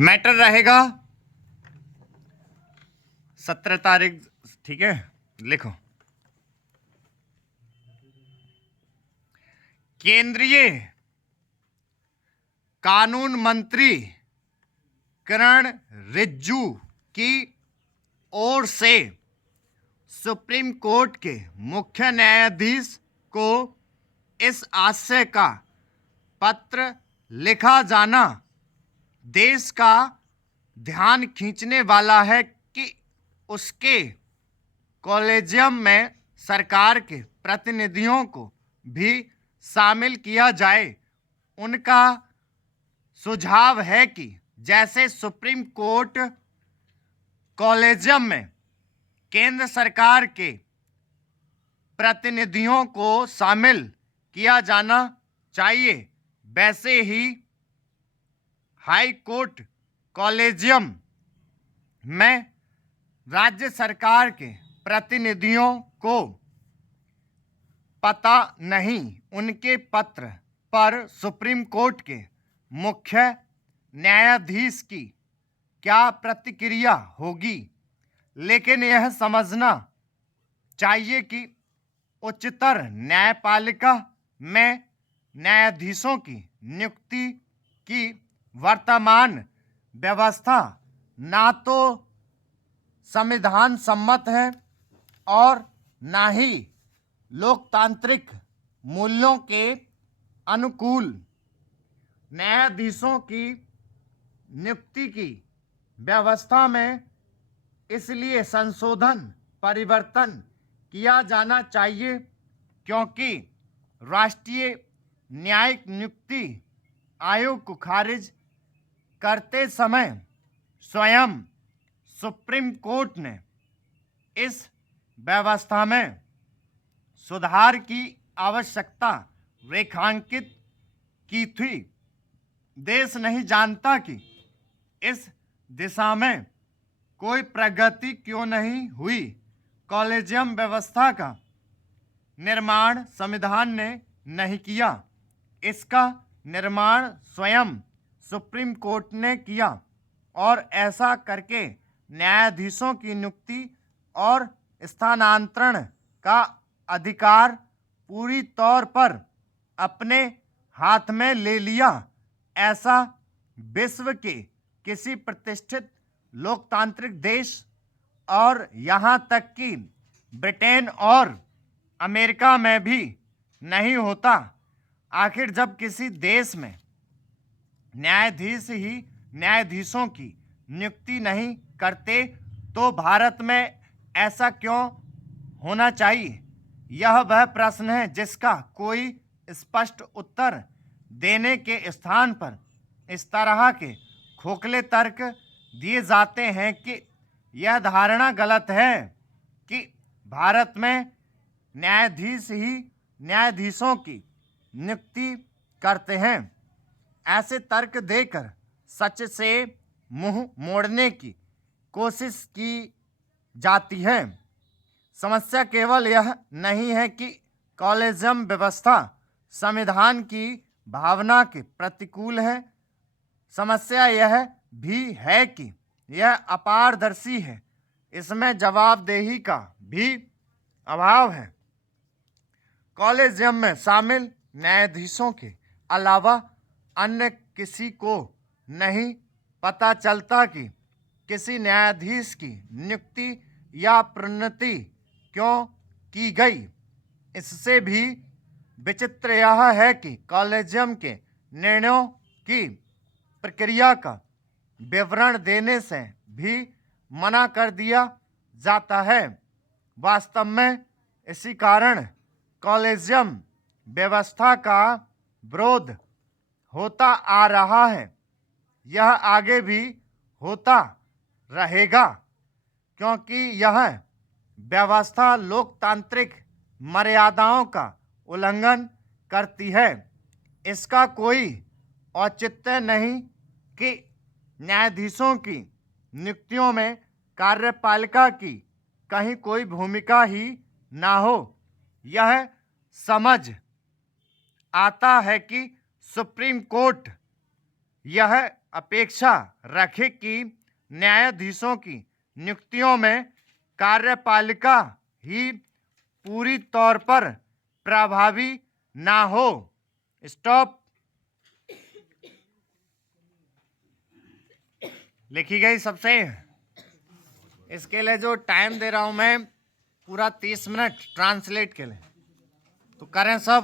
Matter रहेगा 17 तारीख। ठीक है, लिखो। केंद्रीय कानून मंत्री किरण रिजिजू की ओर से सुप्रीम कोर्ट के मुख्य न्यायाधीश को इस आशय का पत्र लिखा जाना देश का ध्यान खींचने वाला है कि उसके कॉलेजियम में सरकार के प्रतिनिधियों को भी शामिल किया जाए। उनका सुझाव है कि जैसे सुप्रीम कोर्ट कॉलेजियम में केंद्र सरकार के प्रतिनिधियों को शामिल किया जाना चाहिए, वैसे ही हाई कोर्ट कॉलेजियम में राज्य सरकार के प्रतिनिधियों को पता नहीं उनके पत्र पर सुप्रीम कोर्ट के मुख्य न्यायाधीश की क्या प्रतिक्रिया होगी, लेकिन यह समझना चाहिए कि उच्चतर न्यायपालिका में न्यायाधीशों की नियुक्ति की वर्तमान व्यवस्था ना तो संविधान सम्मत है और ना ही लोकतांत्रिक मूल्यों के अनुकूल। न्यायाधीशों की नियुक्ति की व्यवस्था में इसलिए संशोधन परिवर्तन किया जाना चाहिए क्योंकि राष्ट्रीय न्यायिक नियुक्ति आयोग को खारिज करते समय स्वयं सुप्रीम कोर्ट ने इस व्यवस्था में सुधार की आवश्यकता रेखांकित की थी। देश नहीं जानता कि इस दिशा में कोई प्रगति क्यों नहीं हुई। कॉलेजियम व्यवस्था का निर्माण संविधान ने नहीं किया, इसका निर्माण स्वयं सुप्रीम कोर्ट ने किया और ऐसा करके न्यायाधीशों की नियुक्ति और स्थानांतरण का अधिकार पूरी तौर पर अपने हाथ में ले लिया। ऐसा विश्व के किसी प्रतिष्ठित लोकतांत्रिक देश और यहाँ तक कि ब्रिटेन और अमेरिका में भी नहीं होता। आखिर जब किसी देश में न्यायाधीश ही न्यायाधीशों की नियुक्ति नहीं करते तो भारत में ऐसा क्यों होना चाहिए? यह वह प्रश्न है जिसका कोई स्पष्ट उत्तर देने के स्थान पर इस तरह के खोखले तर्क दिए जाते हैं कि यह धारणा गलत है कि भारत में न्यायाधीश ही न्यायाधीशों की नियुक्ति करते हैं। ऐसे तर्क देकर सच से मुंह मोड़ने की कोशिश की जाती है। समस्या केवल यह नहीं है कि कॉलेजियम व्यवस्था संविधान की भावना के प्रतिकूल है, समस्या यह भी है कि यह अपारदर्शी है, इसमें जवाबदेही का भी अभाव है। कॉलेजियम में शामिल न्यायाधीशों के अलावा अन्य किसी को नहीं पता चलता कि किसी न्यायाधीश की नियुक्ति या प्रोन्नति क्यों की गई। इससे भी विचित्र यह है कि कॉलेजियम के निर्णयों की प्रक्रिया का विवरण देने से भी मना कर दिया जाता है। वास्तव में इसी कारण कॉलेजियम व्यवस्था का विरोध होता आ रहा है, यह आगे भी होता रहेगा क्योंकि यह व्यवस्था लोकतांत्रिक मर्यादाओं का उल्लंघन करती है। इसका कोई औचित्य नहीं कि न्यायाधीशों की नियुक्तियों में कार्यपालिका की कहीं कोई भूमिका ही ना हो। यह समझ आता है कि सुप्रीम कोर्ट यह अपेक्षा रखे कि न्यायाधीशों की नियुक्तियों में कार्यपालिका ही पूरी तौर पर प्रभावी ना हो। स्टॉप। लिखी गई सबसे। इसके लिए जो टाइम दे रहा हूं मैं पूरा 30 मिनट ट्रांसलेट के लिए, तो करें सब।